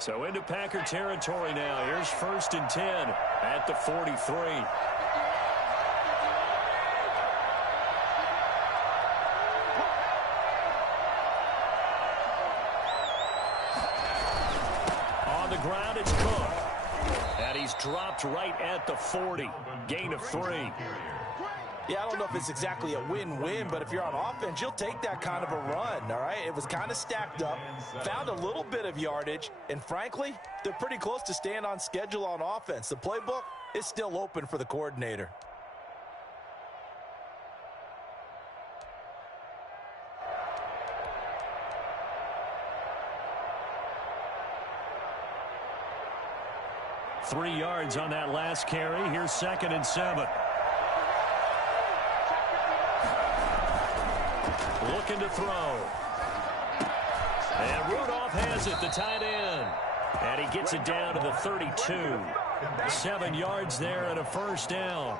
So into Packer territory now. Here's 1st and 10 at the 43. On the ground, it's Cook. And he's dropped right at the 40. Gain of 3. Yeah, I don't know if it's exactly a win-win, but if you're on offense, you'll take that kind of a run, all right? It was kind of stacked up, found a little bit of yardage, and frankly, they're pretty close to staying on schedule on offense. The playbook is still open for the coordinator. Three yards on that last carry. Here's 2nd and 7. Looking to throw. And Rudolph has it, the tight end. And he gets it down to the 32. 7 yards there and a 1st down.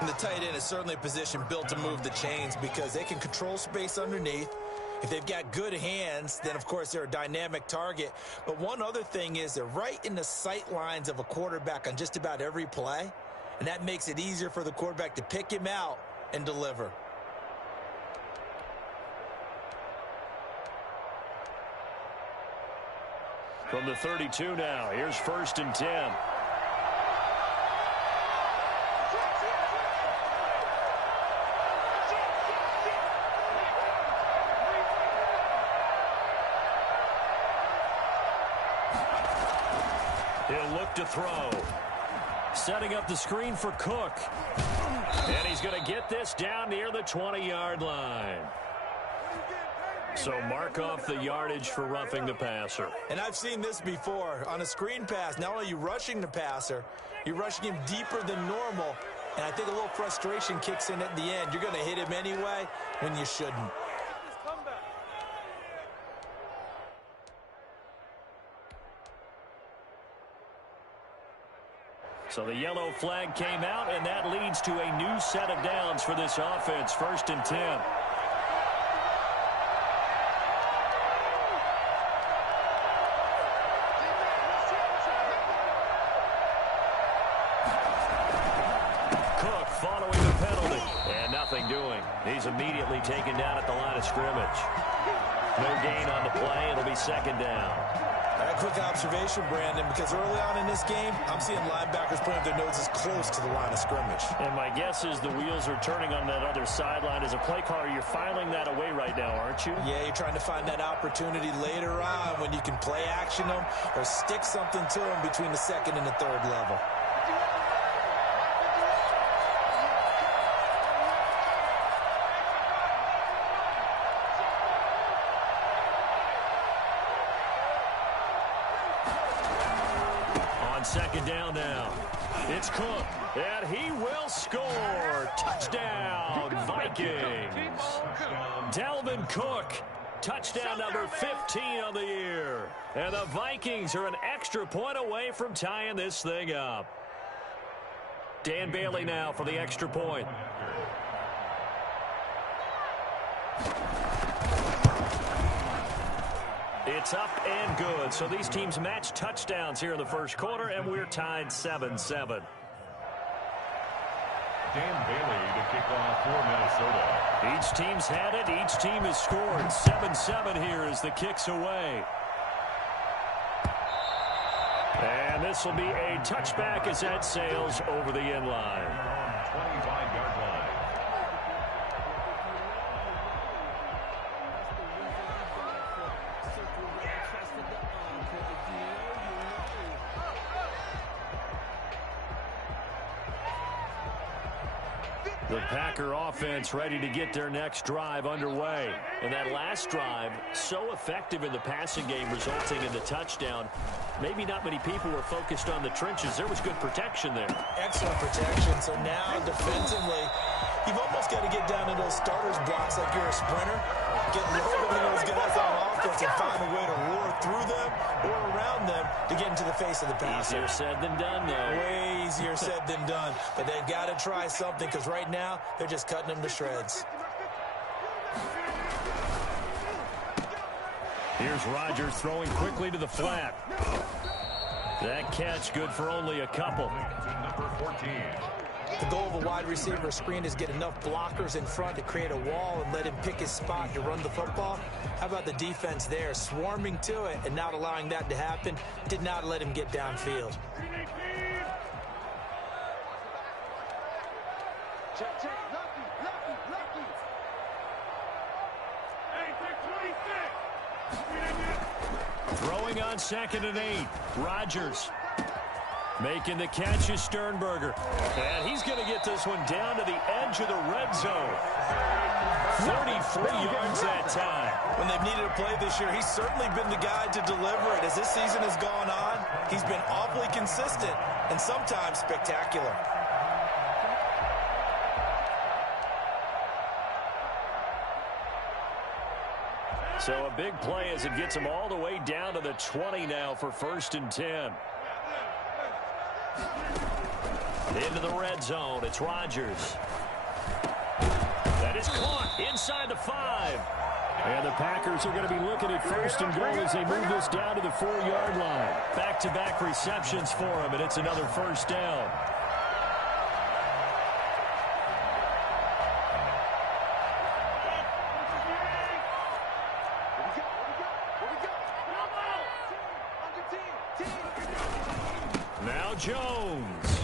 And the tight end is certainly a position built to move the chains because they can control space underneath. If they've got good hands, then, of course, they're a dynamic target. But one other thing is they're right in the sight lines of a quarterback on just about every play. And that makes it easier for the quarterback to pick him out and deliver. From the 32 now, here's 1st and 10. He'll look to throw. Setting up the screen for Cook. And he's going to get this down near the 20-yard line. So mark off the yardage for roughing the passer. And I've seen this before. On a screen pass, not only are you rushing the passer, you're rushing him deeper than normal. And I think a little frustration kicks in at the end. You're going to hit him anyway when you shouldn't. So the yellow flag came out, and that leads to a new set of downs for this offense. 1st and 10. He's immediately taken down at the line of scrimmage. No gain on the play. It'll be 2nd down. A quick observation, Brandon, because early on in this game, I'm seeing linebackers putting their noses close to the line of scrimmage. And my guess is the wheels are turning on that other sideline. As a play caller, you're filing that away right now, aren't you? Yeah, you're trying to find that opportunity later on when you can play action them or stick something to them between the 2nd and the 3rd level. Second down now. It's Cook, and he will score. Touchdown, Vikings. Dalvin Cook, touchdown number 15 of the year. And the Vikings are an extra point away from tying this thing up. Dan Bailey now for the extra point. It's up and good. So these teams match touchdowns here in the 1st quarter, and we're tied 7-7. Dan Bailey to kick off for Minnesota. Each team's had it. Each team has scored. 7-7 here as the kick's away. And this will be a touchback as that sails over the end line. 25-yard line. The Packer offense ready to get their next drive underway. And that last drive, so effective in the passing game, resulting in the touchdown. Maybe not many people were focused on the trenches. There was good protection there. Excellent protection. So now, defensively, you've almost got to get down to those starters blocks like you're a sprinter. Get low to those guys on offense and find a way to roar through them or around them to get into the face of the passer. Easier said than done, though. Way easier said than done. But they've got to try something because right now they're just cutting them to shreds. Here's Rodgers throwing quickly to the flat. That catch good for only a couple. Number 14. The goal of a wide receiver screen is get enough blockers in front to create a wall and let him pick his spot to run the football. How about the defense there, swarming to it and not allowing that to happen? Did not let him get downfield. Check. Lucky. Throwing on 2nd and 8. Rodgers. Making the catch is Sternberger. And he's going to get this one down to the edge of the red zone. 33 yards that time. When they've needed a play this year, he's certainly been the guy to deliver it. As this season has gone on, he's been awfully consistent and sometimes spectacular. So a big play as it gets him all the way down to the 20 now for 1st and 10. Into the red zone. It's Rodgers. That is caught inside the 5. And the Packers are going to be looking at 1st and goal as they move this down to the 4-yard line. Back-to-back receptions for him, and it's another 1st down. Now Jones.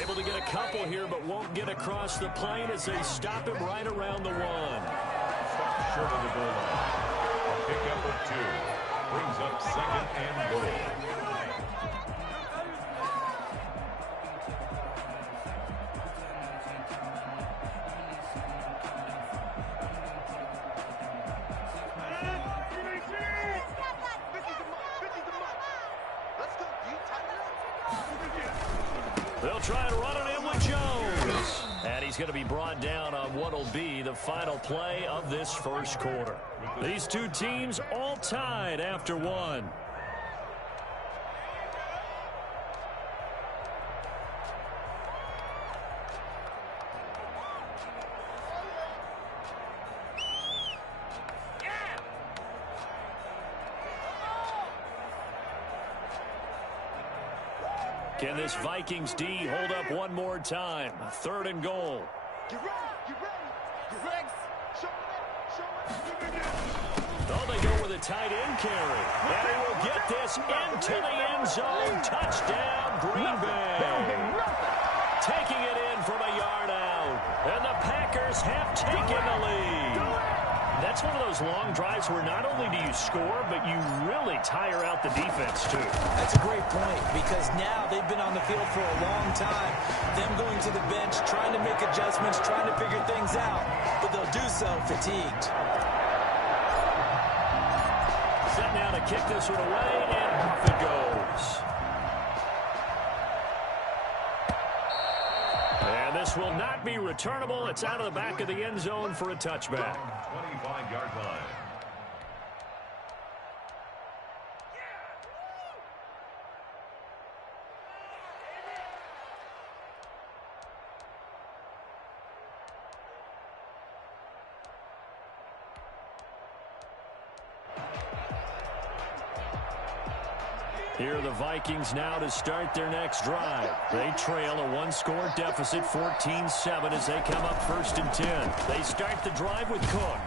Able to get a couple here, but won't get across the plane as they stop him right around the 1. Short of the goal line. A pickup of 2. Brings up 2nd and goal. They'll try and run it in with Jones. And he's going to be brought down on what will be the final play of this 1st quarter. These two teams all tied after 1. Can this Vikings D hold up one more time? 3rd and goal. Get ready. Oh, they go with a tight end carry. And he will get this into the end zone. Touchdown, Green Bay. Taking it in from a yard out. And the Packers have taken the lead. That's one of those long drives where not only do you score, but you really tire out the defense, too. That's a great point, because now they've been on the field for a long time. Them going to the bench, trying to make adjustments, trying to figure things out, but they'll do so fatigued. Set now to kick this one away, and off it goes. And this will not be returnable. It's out of the back of the end zone for a touchback. 25-yard line. Here are the Vikings now to start their next drive. They trail a one-score deficit, 14-7, as they come up 1st and 10. They start the drive with Cook.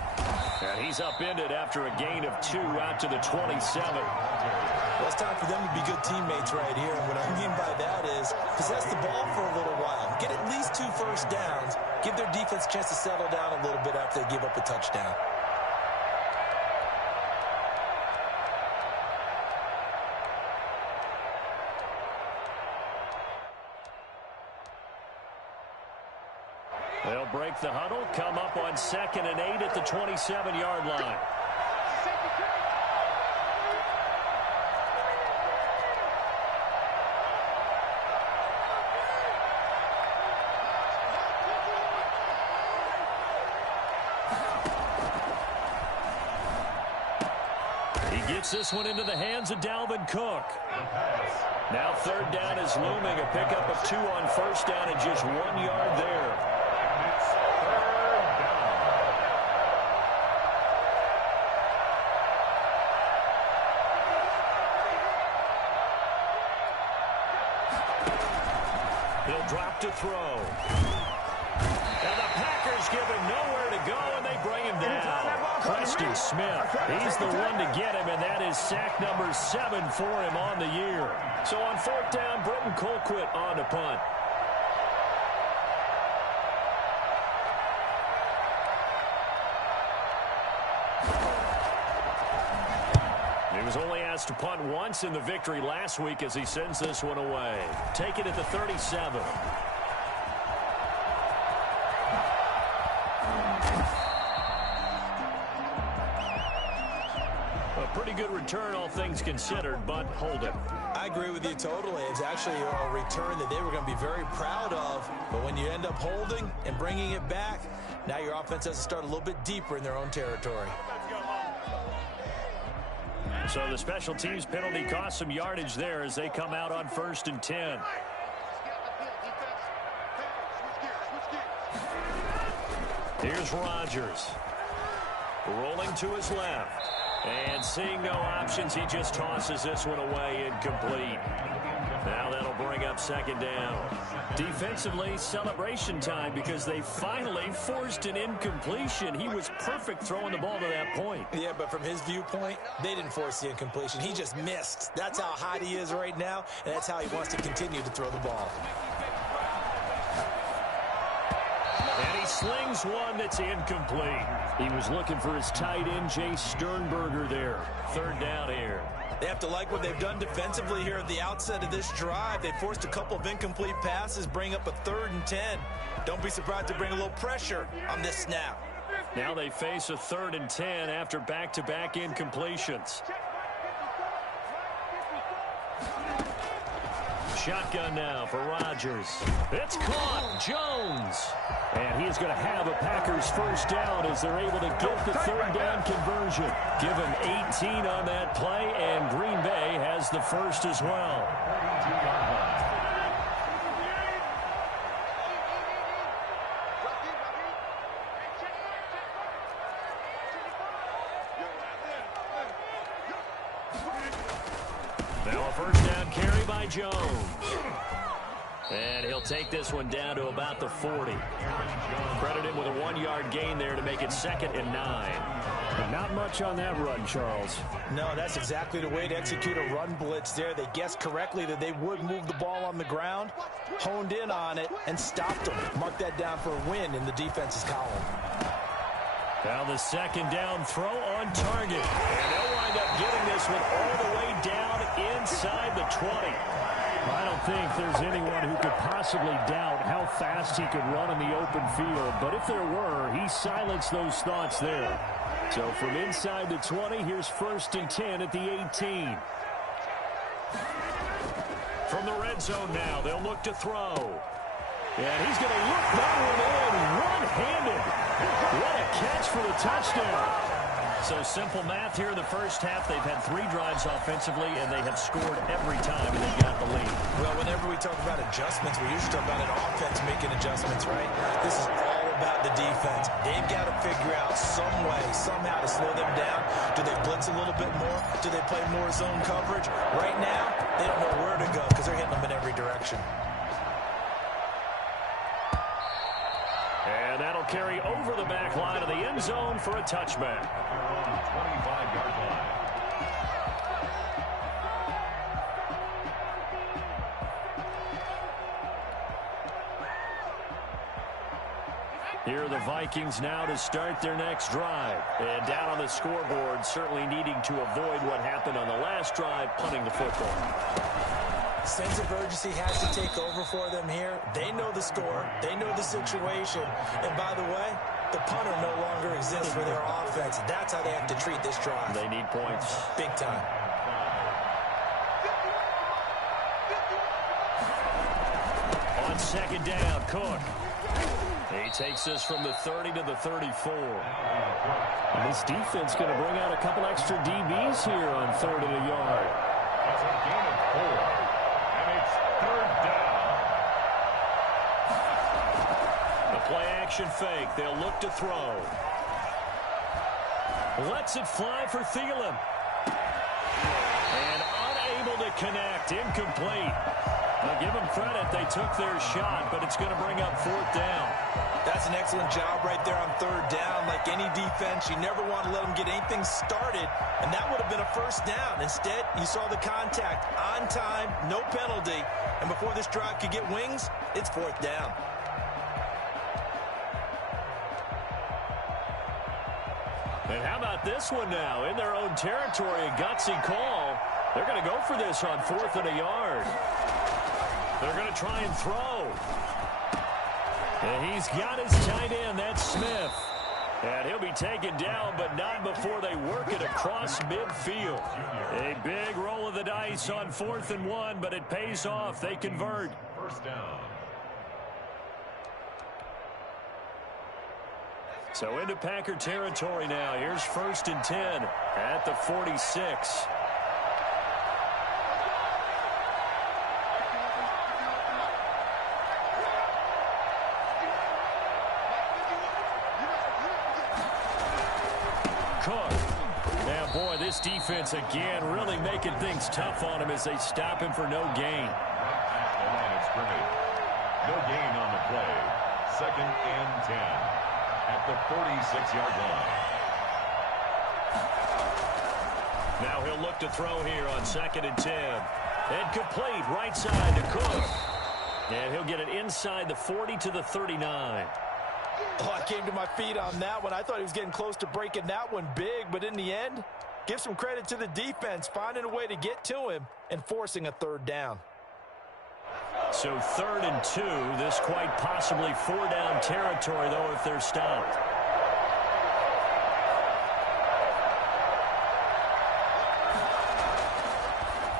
And he's upended after a gain of 2 out to the 27. Well, it's time for them to be good teammates right here. And what I mean by that is possess the ball for a little while. Get at least 2 first downs. Give their defense a chance to settle down a little bit after they give up a touchdown. They'll break the huddle, come up on 2nd and 8 at the 27-yard line. He gets this one into the hands of Dalvin Cook. Now 3rd down is looming, a pickup of 2 on 1st down and just 1 yard there. He'll drop to throw. And the Packers give him nowhere to go, and they bring him down. Preston Smith, he's the one to get him, and that is sack number 7 for him on the year. So on 4th down, Britton Colquitt on to punt. He was only asked to punt once in the victory last week as he sends this one away. Take it at the 37. A pretty good return, all things considered, but hold it. I agree with you totally. It's actually a return that they were going to be very proud of. But when you end up holding and bringing it back, now your offense has to start a little bit deeper in their own territory. So the special teams penalty cost some yardage there as they come out on 1st and 10. Here's Rodgers. Rolling to his left. And seeing no options, he just tosses this one away incomplete. Now that'll bring up 2nd down. Defensively, celebration time because they finally forced an incompletion. He was perfect throwing the ball to that point. Yeah, but from his viewpoint, they didn't force the incompletion. He just missed. That's how hot he is right now, and that's how he wants to continue to throw the ball. And he slings one that's incomplete. He was looking for his tight end, Jay Sternberger there. 3rd down here. They have to like what they've done defensively here at the outset of this drive. They forced a couple of incomplete passes, bring up a 3rd and 10. Don't be surprised to bring a little pressure on this snap. Now they face a 3rd and 10 after back-to-back incompletions. Shotgun now for Rodgers. It's caught. Jones. And he is going to have a Packers 1st down as they're able to get the 3rd down conversion. Give him 18 on that play, and Green Bay has the 1st as well. Now a 1st down carry by Jones. And he'll take this one down to about the 40. Credit him with a 1-yard gain there to make it 2nd and 9. But not much on that run, Charles. No, that's exactly the way to execute a run blitz there. They guessed correctly that they would move the ball on the ground, honed in on it, and stopped them. Mark that down for a win in the defense's column. Now the 2nd down throw on target. And they'll wind up getting this one all the way down inside the 20. I don't think there's anyone who could possibly doubt how fast he could run in the open field. But if there were, he silenced those thoughts there. So from inside the 20, here's 1st and 10 at the 18. From the red zone now, they'll look to throw. And he's going to look that one in one-handed. What a catch for the touchdown. So simple math here in the 1st half. They've had 3 drives offensively, and they have scored every time, and they've got the lead. Well, whenever we talk about adjustments, we usually talk about an offense making adjustments, right? This is all about the defense. They've got to figure out some way, somehow to slow them down. Do they blitz a little bit more? Do they play more zone coverage? Right now, they don't know where to go because they're hitting them in every direction. And that'll carry over the back line of the end zone for a touchback. 25-yard line. Here are the Vikings now to start their next drive. And down on the scoreboard, certainly needing to avoid what happened on the last drive, punting the football. Sense of urgency has to take over for them here. They know the score. They know the situation. And by the way, the punter no longer exists for their offense. That's how they have to treat this drive. They need points. Big time. On 2nd down, Cook. He takes this from the 30 to the 34. And this defense going to bring out a couple extra DBs here on 3rd and a yard. That's a gain of 4. And it's 3rd down. The play-action fake. They'll look to throw. Lets it fly for Thielen. And unable Unable to connect. Incomplete. Now give them credit. They took their shot, but it's going to bring up 4th down. That's an excellent job right there on 3rd down. Like any defense, you never want to let them get anything started, and that would have been a 1st down. Instead, you saw the contact on time, no penalty, and before this drive could get wings, it's 4th down. And how about this one now? In their own territory, a gutsy call. They're going to go for this on 4th and a yard. They're going to try and throw. And he's got his tight end. That's Smith. And he'll be taken down, but not before they work it across midfield. A big roll of the dice on 4th and 1, but it pays off. They convert. 1st down. So into Packer territory now. Here's 1st and 10 at the 46. Cook. Now, boy, this defense again really making things tough on him as they stop him for no gain. The line of scrimmage. No gain on the play. 2nd and 10 at the 46-yard line. Now he'll look to throw here on 2nd and 10. And complete right side to Cook. And he'll get it inside the 40 to the 39. Oh, I came to my feet on that one. I thought he was getting close to breaking that one big, but in the end, give some credit to the defense, finding a way to get to him and forcing a 3rd down. So 3rd and 2, this quite possibly 4-down territory, though, if they're stopped.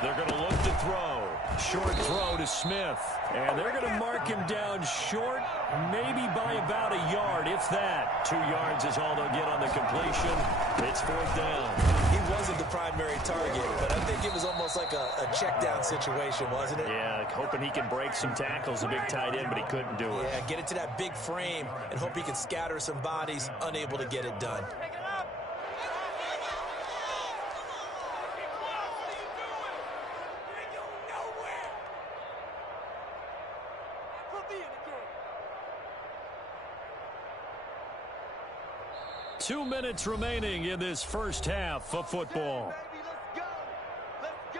They're going to look to throw. Short throw to Smith. And they're going to mark him down short, maybe by about a yard, if that. 2 yards is all they'll get on the completion. It's 4th down. He wasn't the primary target, but I think it was almost like a check down situation, wasn't it? Yeah, hoping he can break some tackles, a big tight end, but he couldn't do it. Yeah, get it to that big frame and hope he can scatter some bodies, unable to get it done. Two minutes remaining in this first half of football. Baby, let's go. Let's go.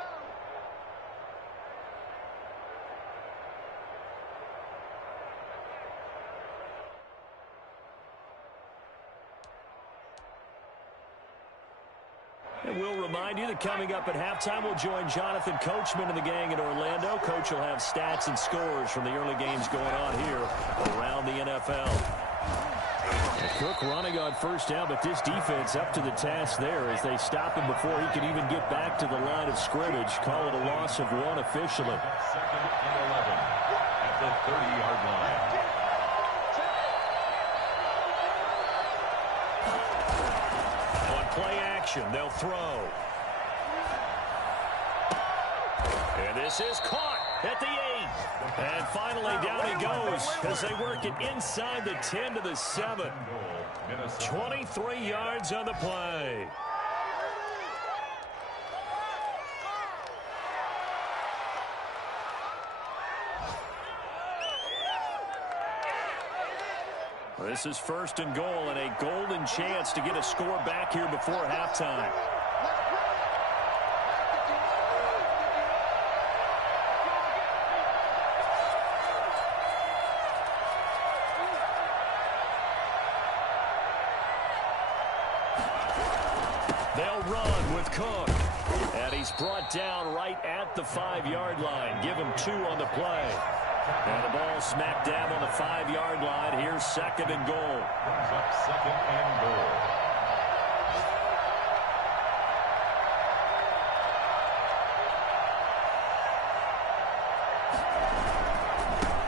And we'll remind you that coming up at halftime, we'll join Jonathan Coachman and the gang in Orlando. Coach will have stats and scores from the early games going on here around the NFL. Cook running on 1st down, but this defense up to the task there as they stop him before he can even get back to the line of scrimmage. Call it a loss of 1 officially. 2nd and 11 at the 30-yard line. On play action, they'll throw. And this is caught at the 8. And finally down he goes as they work it inside the 10 to the 7. 23 yards on the play. This is 1st and goal and a golden chance to get a score back here before halftime. They'll run with Cook. And he's brought down right at the 5-yard line. Give him 2 on the play. And the ball smack dab on the 5-yard line. Here's 2nd and goal. Brings up 2nd and goal.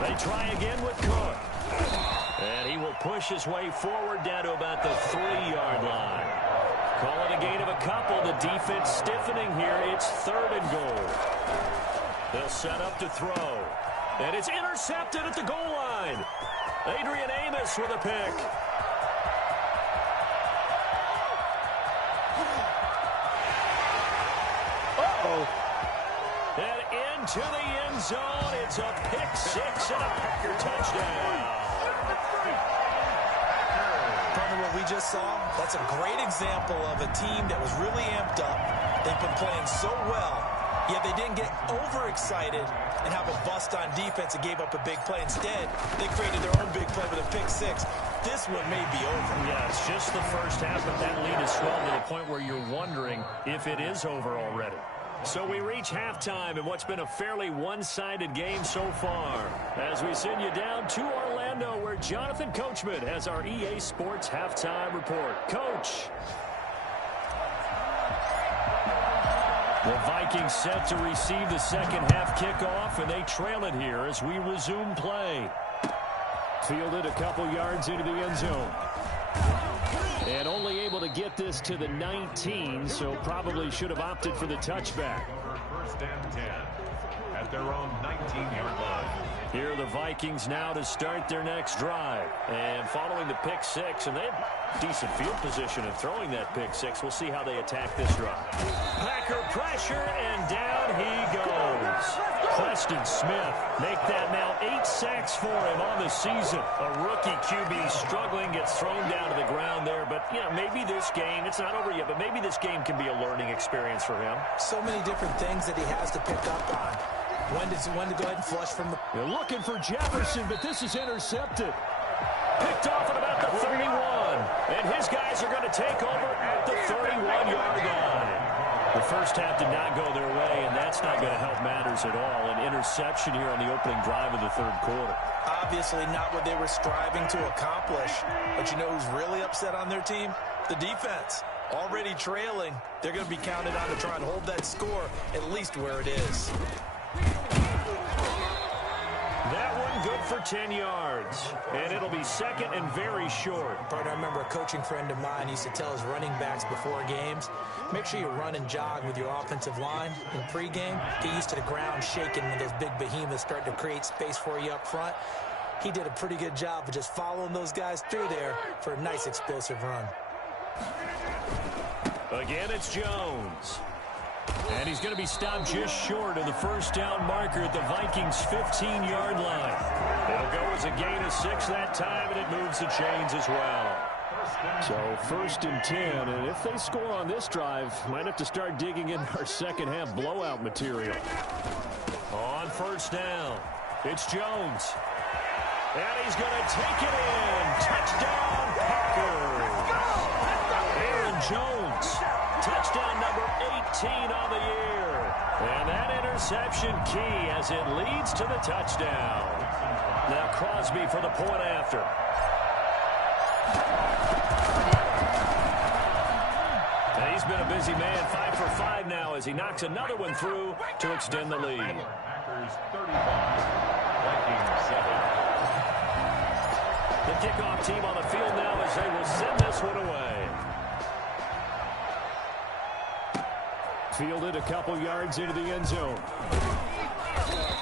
They try again with Cook. And he will push his way forward down to about the 3-yard line. Call it a gain of a couple. The defense stiffening here. It's 3rd and goal. They'll set up to throw. And it's intercepted at the goal line. Adrian Amos with a pick. Uh-oh. into the end zone. It's a pick six and a Packer touchdown. From what we just saw, that's a great example of a team that was really amped up. They've been playing so well, yet they didn't get overexcited and have a bust on defense and gave up a big play. Instead, they created their own big play with a pick six. This one may be over. Yeah, it's just the first half, but that lead has swelled to the point where you're wondering if it is over already. So we reach halftime in what's been a fairly one-sided game so far. As we send you down to Orlando, where Jonathan Coachman has our EA Sports Halftime Report. Coach. The Vikings set to receive the second half kickoff, and they trail it here as we resume play. Fielded a couple yards into the end zone. And only able to get this to the 19, so probably should have opted for the touchback. First and 10 at their own 19-yard line. Here are the Vikings now to start their next drive. And following the pick six, and they have decent field position in throwing that pick six. We'll see how they attack this drive. Packer pressure, and down he goes. Preston Smith make that now 8 sacks for him on the season. A rookie QB struggling, gets thrown down to the ground there. But, you know, maybe this game, it's not over yet, but maybe this game can be a learning experience for him. So many different things that he has to pick up on. When to go ahead and flush from the... You're looking for Jefferson, but this is intercepted. Picked off at about the 31. And his guys are going to take over at the 31-yard line. The first half did not go their way, and that's not going to help matters at all. An interception here on the opening drive of the third quarter. Obviously not what they were striving to accomplish. But you know who's really upset on their team? The defense. Already trailing. They're going to be counted on to try and hold that score at least where it is. That one good for 10 yards. And it'll be second and very short. Partner, I remember a coaching friend of mine used to tell his running backs before games, make sure you run and jog with your offensive line in pregame. Get used to the ground shaking when those big behemoths start to create space for you up front. He did a pretty good job of just following those guys through there for a nice explosive run. Again, it's Jones. And he's going to be stopped just short of the first down marker at the Vikings' 15-yard line. It'll go as a gain of 6 that time, and it moves the chains as well. So first and 10, and if they score on this drive, might have to start digging in our second-half blowout material. On first down, it's Jones. And he's going to take it in. Touchdown, Packers. Aaron Jones. Touchdown number 18 on the year. And that interception key as it leads to the touchdown. Now Crosby for the point after. And he's been a busy man, 5 for 5 now as he knocks another one through to extend the lead. Packers 35, Vikings 7. The kickoff team on the field now as they will send this one away. Fielded a couple yards into the end zone.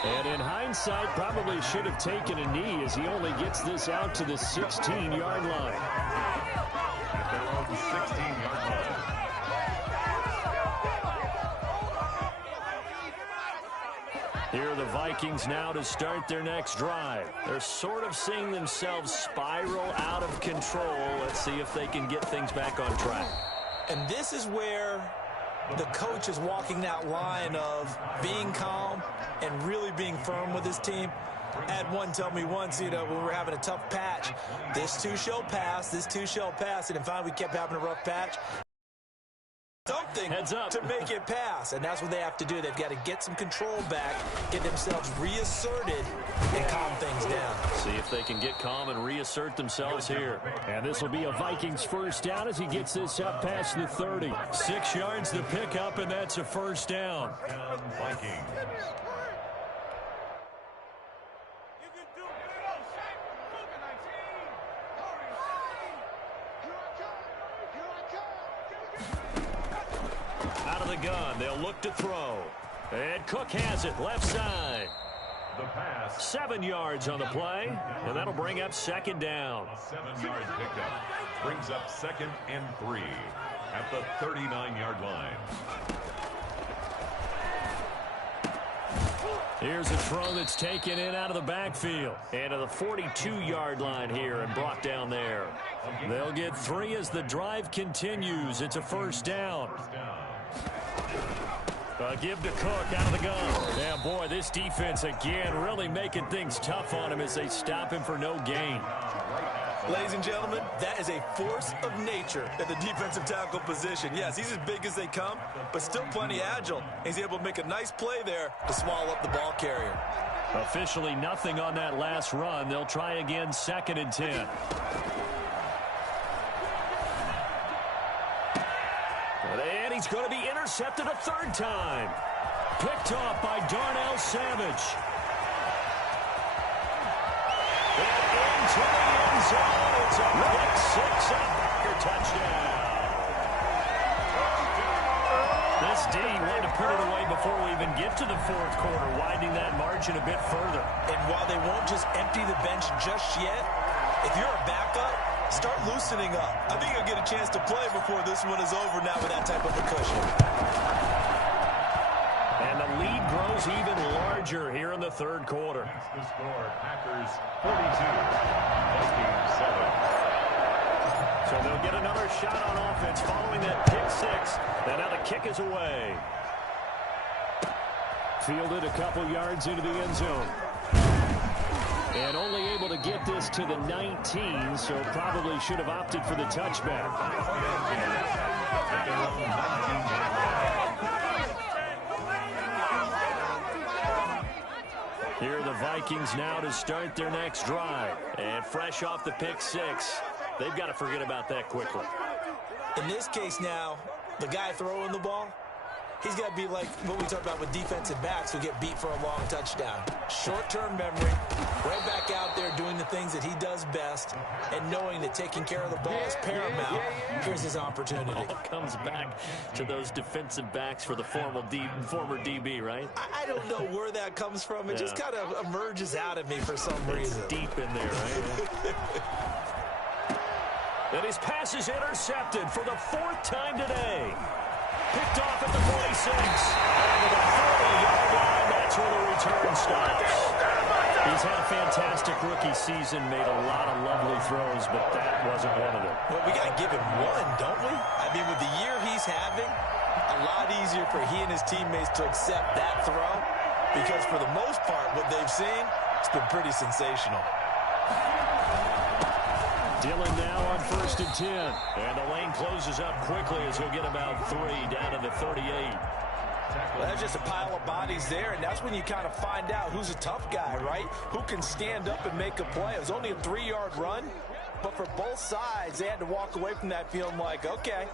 And in hindsight, probably should have taken a knee as he only gets this out to the 16-yard line. At their own 16-yard line. Here are the Vikings now to start their next drive. They're sort of seeing themselves spiral out of control. Let's see if they can get things back on track. And this is where the coach is walking that line of being calm and really being firm with his team. I had one tell me once, you know, when we were having a tough patch, this too shall pass, this too shall pass. And finally we kept having a rough patch. Something Heads up to make it pass, and that's what they have to do. They've got to get some control back, get themselves reasserted, and calm things down. See if they can get calm and reassert themselves here. And this will be a Vikings first down as he gets this up past the 30. 6 yards to pick up, and that's a first down. Vikings. Out of the gun, they'll look to throw. And Cook has it, left side. The pass. 7 yards on the play, and that'll bring up second down. 7-yard pickup brings up 2nd and 3 at the 39-yard line. Here's a throw that's taken in out of the backfield. And to the 42-yard line here and brought down there. They'll get 3 as the drive continues. It's a first down. Give to Cook out of the gun. Yeah, boy, this defense again really making things tough on him as they stop him for no gain. Ladies and gentlemen, that is a force of nature at the defensive tackle position. Yes, he's as big as they come, but still plenty agile. He's able to make a nice play there to swallow up the ball carrier. Officially nothing on that last run. They'll try again, 2nd and 10. And he's going to be intercepted a 3rd time. Picked off by Darnell Savage. And into the end zone. It's a pick 6 and a Packer touchdown. This D wanted to put it away before we even get to the 4th quarter, widening that margin a bit further. And while they won't just empty the bench just yet, if you're a backup, start loosening up. I think you'll get a chance to play before this one is over now with that type of a cushion. And the lead grows even larger here in the 3rd quarter. That's the score. Packers 42, Vikings 7. So they'll get another shot on offense following that pick 6. And now the kick is away. Fielded a couple yards into the end zone. And only able to get this to the 19, so probably should have opted for the touchback. Here are the Vikings now to start their next drive. And fresh off the pick 6, they've got to forget about that quickly. In this case now, the guy throwing the ball, he's got to be like what we talked about with defensive backs who get beat for a long touchdown. Short-term memory, right back out there doing the things that he does best, and knowing that taking care of the ball is paramount. Here's his opportunity. All comes back to those defensive backs for the former DB, right? I don't know where that comes from. It just kind of emerges out of me for some reason. It's deep in there, right? And his pass is intercepted for the 4th time today. Picked off at the 46. And to the 40-yard line, that's where the return stops. He's had a fantastic rookie season, made a lot of lovely throws, but that wasn't one of them. Well, we got to give him one, don't we? I mean, with the year he's having, a lot easier for he and his teammates to accept that throw, because for the most part, what they've seen, it's been pretty sensational. Dillon now on 1st and 10. And the lane closes up quickly as he'll get about 3 down to the 38. Well, that's just a pile of bodies there, and that's when you kind of find out who's a tough guy, right? Who can stand up and make a play. It was only a 3-yard run, but for both sides, they had to walk away from that feeling like, okay,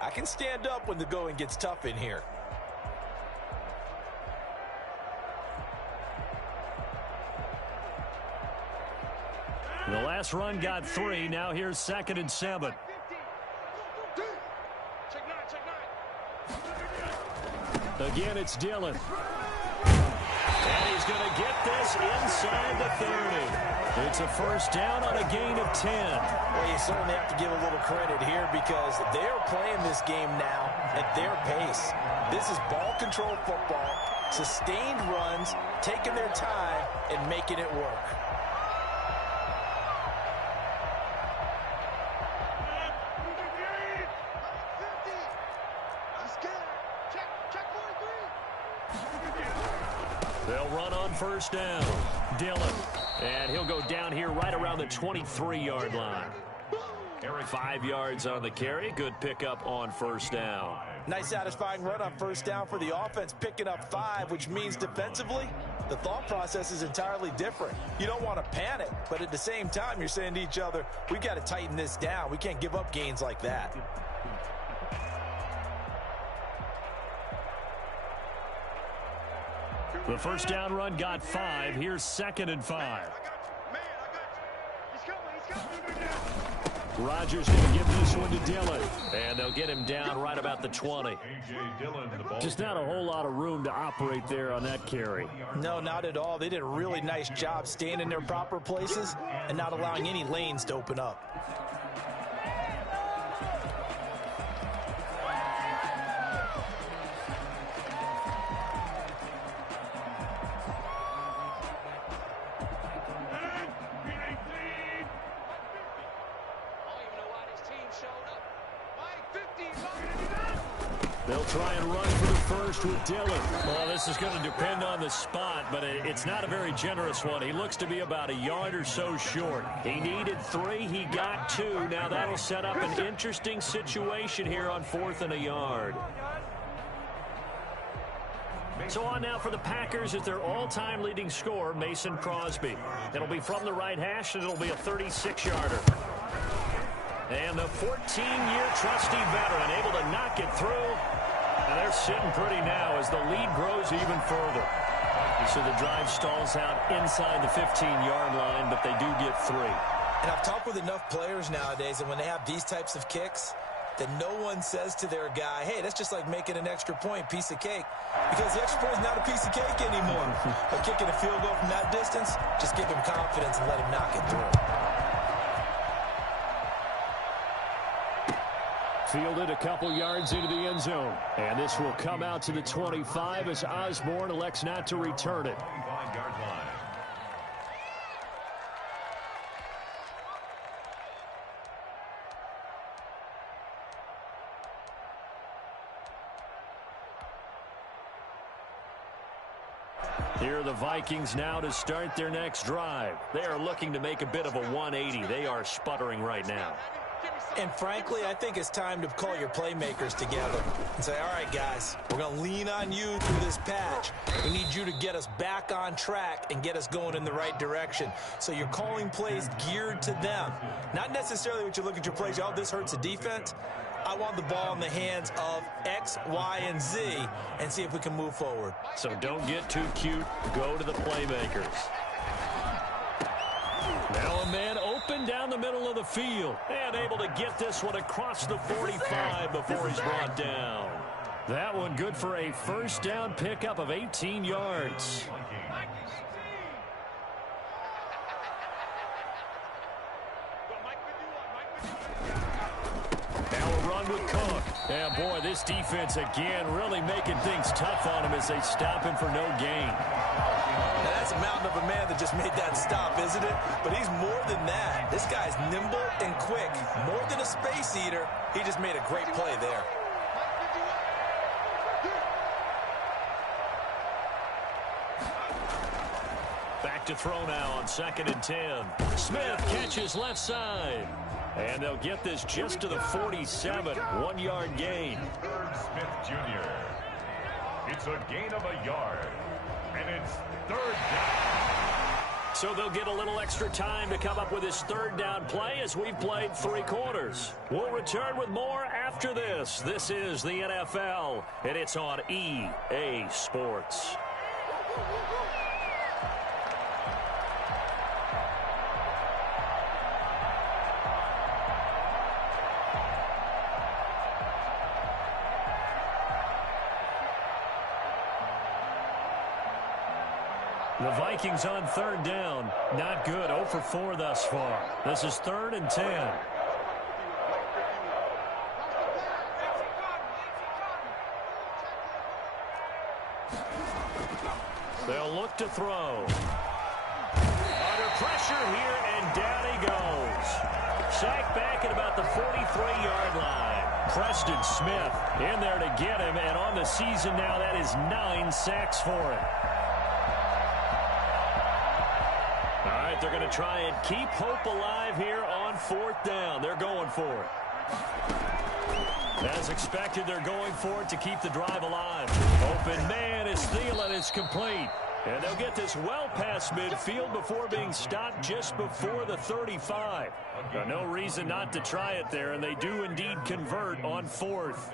I can stand up when the going gets tough in here. The last run got 3. Now here's 2nd and 7. Again, it's Dillon. And he's going to get this inside the 30. It's a first down on a gain of 10. Well, you certainly have to give a little credit here because they're playing this game now at their pace. This is ball control football, sustained runs, taking their time, and making it work. They'll run on first down. Dillon. And he'll go down here right around the 23-yard line. 5 yards on the carry. Good pickup on first down. Nice satisfying run on first down for the offense, picking up 5, which means defensively, the thought process is entirely different. You don't want to panic, but at the same time, you're saying to each other, we've got to tighten this down. We can't give up gains like that. The first down run got 5. Here's 2nd and 5. Rodgers going to give this one to Dillon. And they'll get him down right about the 20. Just not a whole lot of room to operate there on that carry. No, not at all. They did a really nice job staying in their proper places and not allowing any lanes to open up. They'll try and run for the first with Dillon. Well, this is going to depend on the spot, but it's not a very generous one. He looks to be about a yard or so short. He needed 3. He got 2. Now that'll set up an interesting situation here on 4th and a yard. So on now for the Packers is their all-time leading scorer, Mason Crosby. It'll be from the right hash, and it'll be a 36-yarder. And the 14-year trusty veteran able to knock it through. And they're sitting pretty now as the lead grows even further. So the drive stalls out inside the 15-yard line, but they do get 3. And I've talked with enough players nowadays that when they have these types of kicks, that no one says to their guy, hey, that's just like making an extra point, piece of cake. Because the extra point is not a piece of cake anymore. But kicking a field goal from that distance, just give him confidence and let him knock it through. Fielded a couple yards into the end zone. And this will come out to the 25 as Osborne elects not to return it. 25-yard line. Here are the Vikings now to start their next drive. They are looking to make a bit of a 180. They are sputtering right now. And frankly, I think it's time to call your playmakers together and say, all right, guys, we're going to lean on you through this patch. We need you to get us back on track and get us going in the right direction. So you're calling plays geared to them. Not necessarily what you look at your plays, oh, this hurts the defense. I want the ball in the hands of X, Y, and Z and see if we can move forward. So don't get too cute. Go to the playmakers. Now a man open down the middle of the field and able to get this one across the 45 before he's brought down. That one good for a first down pickup of 18 yards. Now a run with Cook. And boy, this defense again really making things tough on him as they stop him for no gain. Now that's a mountain of a man that just made that stop, isn't it? But he's more than that. This guy's nimble and quick. More than a space eater. He just made a great play there. Back to throw now on 2nd and 10. Smith catches left side. And they'll get this just to the 47. 1-yard gain. Smith Jr. It's a gain of a yard. And it's 3rd down. So they'll get a little extra time to come up with his 3rd down play as we've played 3 quarters. We'll return with more after this. This is the NFL, and it's on EA Sports. The Vikings on 3rd down. Not good. 0 for 4 thus far. This is 3rd and 10. They'll look to throw. Under pressure here, and down he goes. Sacked back at about the 43-yard line. Preston Smith in there to get him, and on the season now, that is 9 sacks for him. All right, they're going to try and keep hope alive here on 4th down. They're going for it. As expected, they're going for it to keep the drive alive. Open man is Thielen. It's complete. And they'll get this well past midfield before being stopped just before the 35. No reason not to try it there, and they do indeed convert on 4th.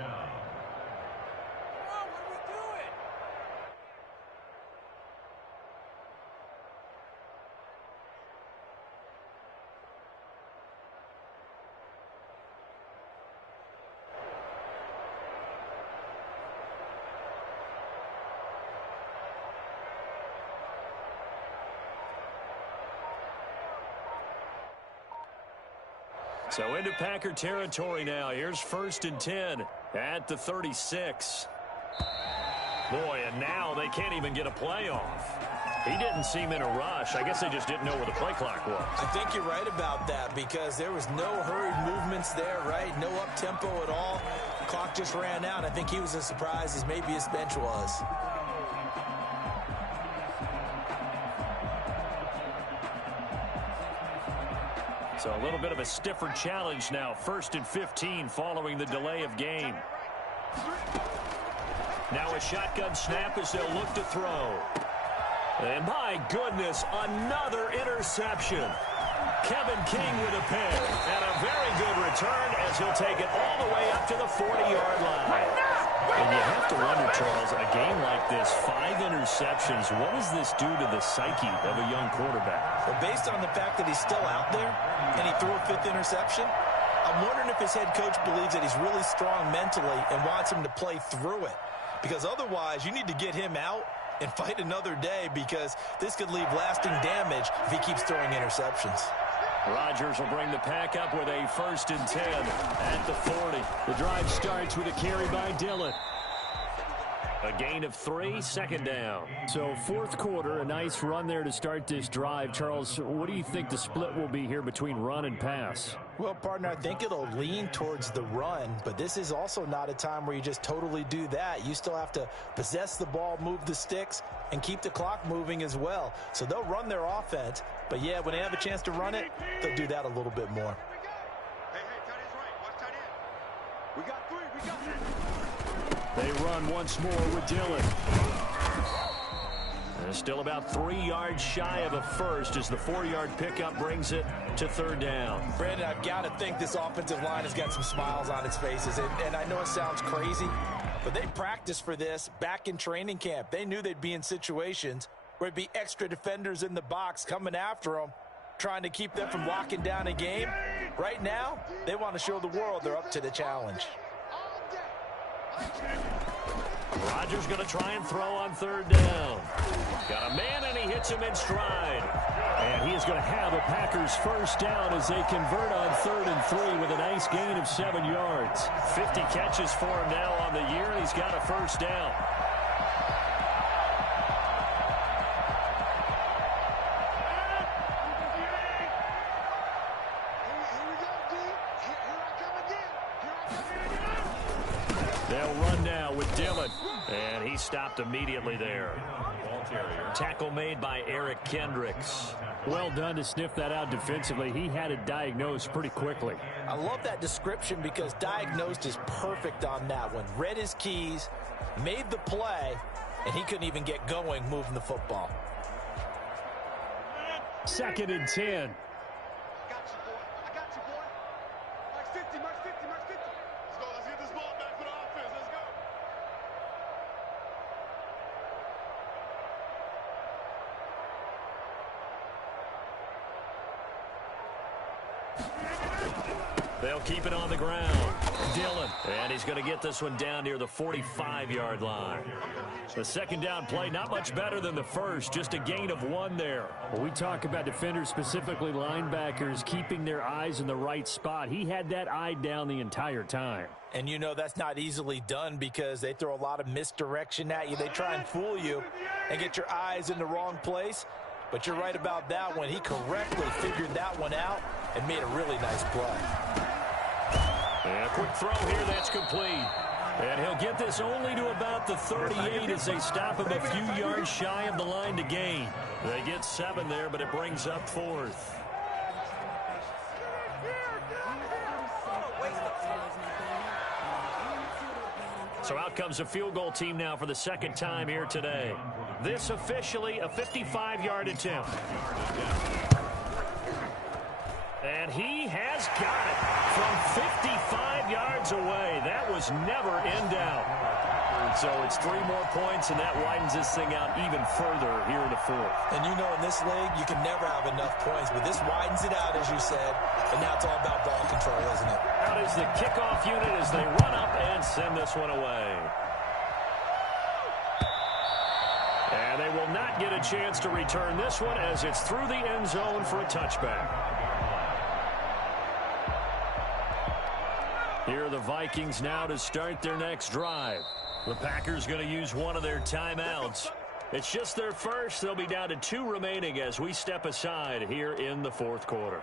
So into Packer territory now. Here's 1st and 10 at the 36. Boy, and now they can't even get a play off. He didn't seem in a rush. I guess they just didn't know where the play clock was. I think you're right about that because there was no hurried movements there, right? No up-tempo at all. clock just ran out. I think he was as surprised as maybe his bench was. So a little bit of a stiffer challenge now. 1st and 15 following the delay of game. Now a shotgun snap as they'll look to throw. And my goodness, another interception. Kevin King with a pick. And a very good return as he'll take it all the way up to the 40-yard line. And you have to wonder, Charles, a game like this, 5 interceptions, what does this do to the psyche of a young quarterback? Well, based on the fact that he's still out there and he threw a 5th interception, I'm wondering if his head coach believes that he's really strong mentally and wants him to play through it. Because otherwise, you need to get him out and fight another day, because this could leave lasting damage if he keeps throwing interceptions. Rodgers will bring the pack up with a 1st and 10 at the 40. The drive starts with a carry by Dillon. A gain of 3, 2nd down. So 4th quarter, a nice run there to start this drive. Charles, what do you think the split will be here between run and pass? Well, partner, I think it'll lean towards the run, but this is also not a time where you just totally do that. You still have to possess the ball, move the sticks, and keep the clock moving as well. So they'll run their offense, but yeah, when they have a chance to run it, they'll do that a little bit more. Hey, tight end's right. Watch tight end. We got 3. We got 3. They run once more with Dillon. And still about 3 yards shy of a first as the 4-yard pickup brings it to 3rd down. Brandon, I've got to think this offensive line has got some smiles on its faces. And I know it sounds crazy, but they practiced for this back in training camp. They knew they'd be in situations where it'd be extra defenders in the box coming after them, trying to keep them from locking down a game. Right now, they want to show the world they're up to the challenge. Rodgers going to try and throw on 3rd down. Got a man, and he hits him in stride. And he is going to have a Packers 1st down as they convert on 3rd and 3 with a nice gain of 7 yards. 50 catches for him now on the year, and he's got a 1st down. They'll run now with Dillon, and he stopped immediately there. Tackle made by Eric Kendricks. Well done to sniff that out defensively. He had it diagnosed pretty quickly. I love that description because diagnosed is perfect on that one. Read his keys, made the play, and he couldn't even get going moving the football. 2nd and 10. I got you, boy. I got you, boy. Mark 50, Mark 50, Mark 50. Let's go. Let's get this ball back for the offense. Let's go. They'll keep it on the ground. Dillon. And he's going to get this one down near the 45-yard line. The 2nd down play, not much better than the first, just a gain of 1 there. When we talk about defenders, specifically linebackers, keeping their eyes in the right spot, he had that eye down the entire time. And you know that's not easily done because they throw a lot of misdirection at you. They try and fool you and get your eyes in the wrong place. But you're right about that one. He correctly figured that one out and made a really nice play. And a quick throw here, that's complete. And he'll get this only to about the 38 as they stop him a few yards shy of the line to gain. They get 7 there, but it brings up 4th. So out comes a field goal team now for the 2nd time here today. This officially a 55-yard attempt. And he has got it from 55 yards away. That was never in doubt. So it's 3 more points, and that widens this thing out even further here in the 4th. And you know, in this league, you can never have enough points, but this widens it out, as you said, and now it's all about ball control, isn't it? Out is the kickoff unit as they run up and send this one away. And they will not get a chance to return this one as it's through the end zone for a touchback. Here are the Vikings now to start their next drive. The Packers going to use one of their timeouts. It's just their first. They'll be down to 2 remaining as we step aside here in the 4th quarter.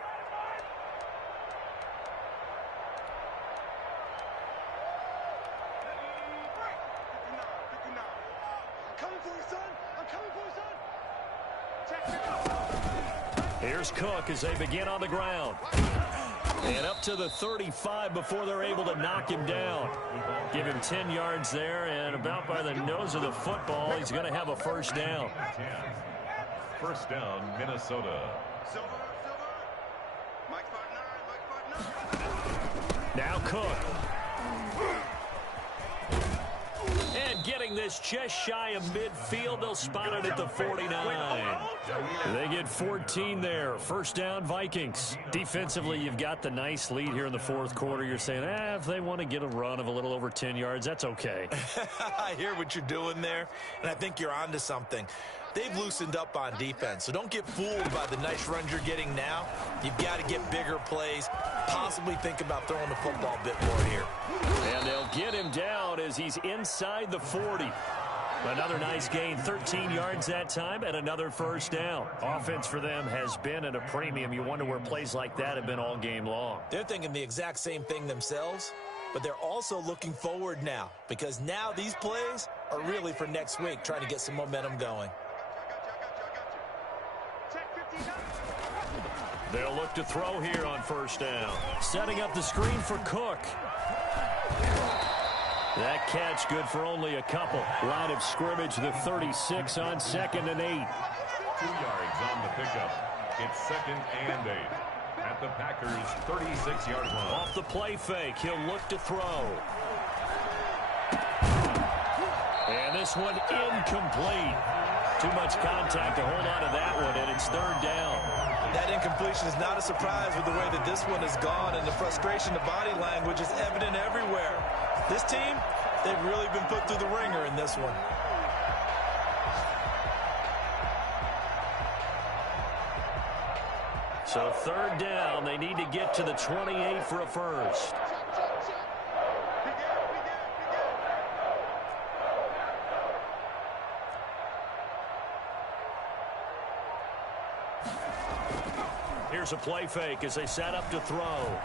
Here's Cook as they begin on the ground. And up to the 35 before they're able to knock him down. Give him 10 yards there, and about by the nose of the football, he's going to have a first down. First down, Minnesota. Now Cook. And getting this just shy of midfield, they'll spot it at the 49. They get 14 there. First down, Vikings. Defensively, you've got the nice lead here in the fourth quarter. You're saying, if they want to get a run of a little over 10 yards, that's okay. I hear what you're doing there, and I think you're onto something. They've loosened up on defense, so don't get fooled by the nice runs you're getting now. You've got to get bigger plays, possibly think about throwing the football a bit more here. And they'll get him down as he's inside the 40. Another nice gain, 13 yards that time, and another first down. Offense for them has been at a premium. You wonder where plays like that have been all game long. They're thinking the exact same thing themselves, but they're also looking forward now, because now these plays are really for next week, trying to get some momentum going. They'll look to throw here on first down. Setting up the screen for Cook. That catch good for only a couple. Line of scrimmage, the 36 on 2nd and 8. 2 yards on the pickup. It's 2nd and 8. At the Packers' 36-yard line. Off the play fake, he'll look to throw. And this one incomplete. Too much contact to hold on to that one, and it's third down. That incompletion is not a surprise with the way that this one has gone, and the frustration, the body language is evident everywhere. This team, they've really been put through the ringer in this one. So third down, they need to get to the 28 for a first. Here's a play fake as they set up to throw.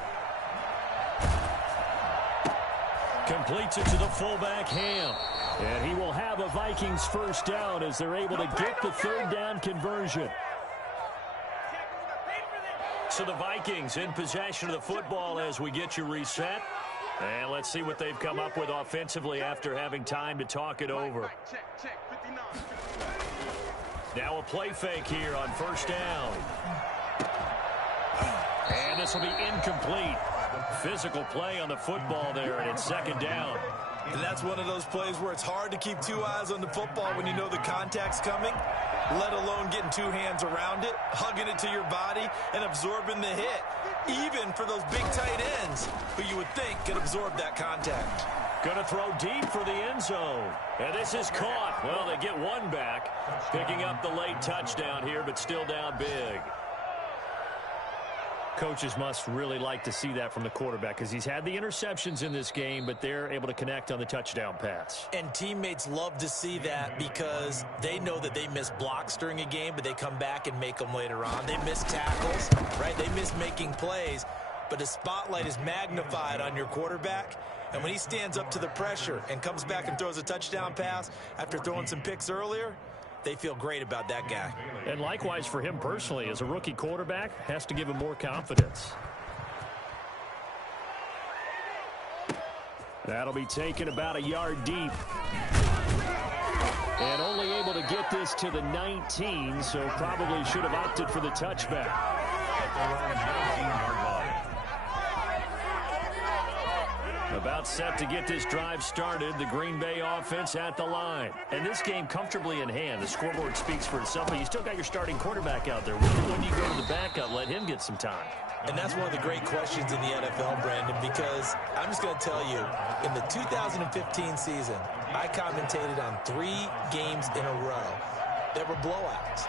Completes it to the fullback, Ham. And he will have a Vikings first down as they're able to get the third down conversion. So the Vikings in possession of the football as we get you reset. And let's see what they've come up with offensively after having time to talk it over. Now a play fake here on first down. And this will be incomplete. Physical play on the football there, and it's second down. And that's one of those plays where it's hard to keep two eyes on the football when you know the contact's coming, let alone getting two hands around it, hugging it to your body, and absorbing the hit, even for those big tight ends who you would think could absorb that contact. Going to throw deep for the end zone. And this is caught. Well, they get one back, picking up the late touchdown here, but still down big. Coaches must really like to see that from the quarterback because he's had the interceptions in this game, but they're able to connect on the touchdown pass. And teammates love to see that because they know that they miss blocks during a game, but they come back and make them later on. They miss tackles, right? They miss making plays, but the spotlight is magnified on your quarterback. And when he stands up to the pressure and comes back and throws a touchdown pass after throwing some picks earlier, they feel great about that guy. And likewise for him personally, as a rookie quarterback, has to give him more confidence. That'll be taken about a yard deep. And only able to get this to the 19, so probably should have opted for the touchback. About set to get this drive started. The Green Bay offense at the line. And this game comfortably in hand. The scoreboard speaks for itself, but you still got your starting quarterback out there. When you go to the backup, let him get some time. And that's one of the great questions in the NFL, Brandon, because I'm just going to tell you, in the 2015 season, I commentated on 3 games in a row that were blowouts.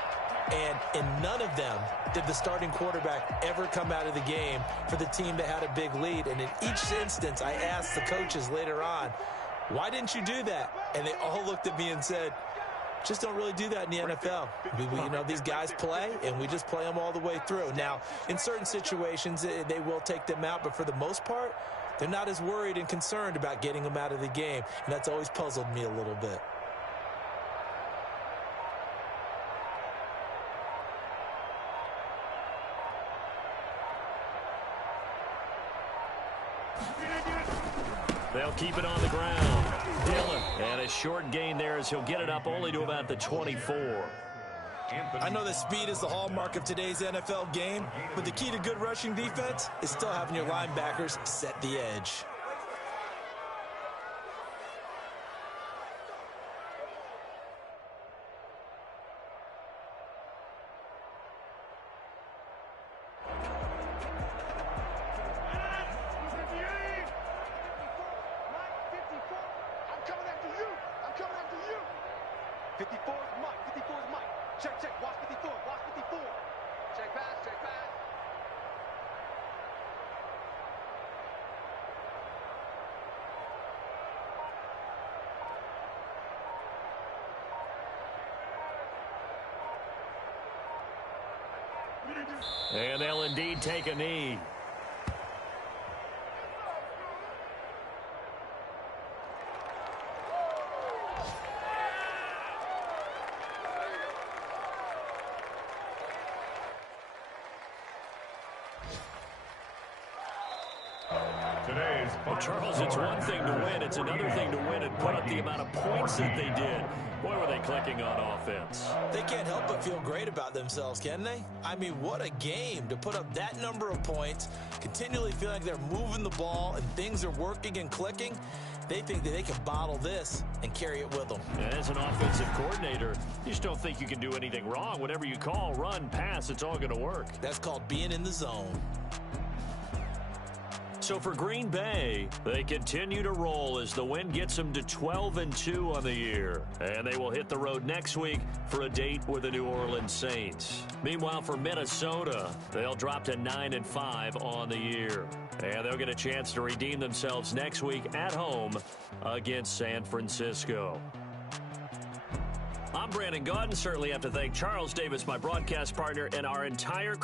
And in none of them did the starting quarterback ever come out of the game for the team that had a big lead. And in each instance, I asked the coaches later on, why didn't you do that? And they all looked at me and said, just don't really do that in the NFL. You know, these guys play, and we just play them all the way through. Now, in certain situations, they will take them out, but for the most part, they're not as worried and concerned about getting them out of the game. And that's always puzzled me a little bit. They'll keep it on the ground. Dillon, and a short gain there as he'll get it up only to about the 24. I know that speed is the hallmark of today's NFL game, but the key to good rushing defense is still having your linebackers set the edge. And they'll indeed take a knee. Well, Charles, it's one thing to win. It's another thing to win and put up the amount of points that they did. Boy, were they clicking on offense. They can't help but feel great about themselves, can they? I mean, what a game to put up that number of points, continually feel like they're moving the ball and things are working and clicking. They think that they can bottle this and carry it with them. And as an offensive coordinator, you just don't think you can do anything wrong. Whatever you call, run, pass, it's all going to work. That's called being in the zone. So for Green Bay, they continue to roll as the win gets them to 12-2 on the year. And they will hit the road next week for a date with the New Orleans Saints. Meanwhile, for Minnesota, they'll drop to 9-5 on the year. And they'll get a chance to redeem themselves next week at home against San Francisco. I'm Brandon Gaudin. Certainly have to thank Charles Davis, my broadcast partner, and our entire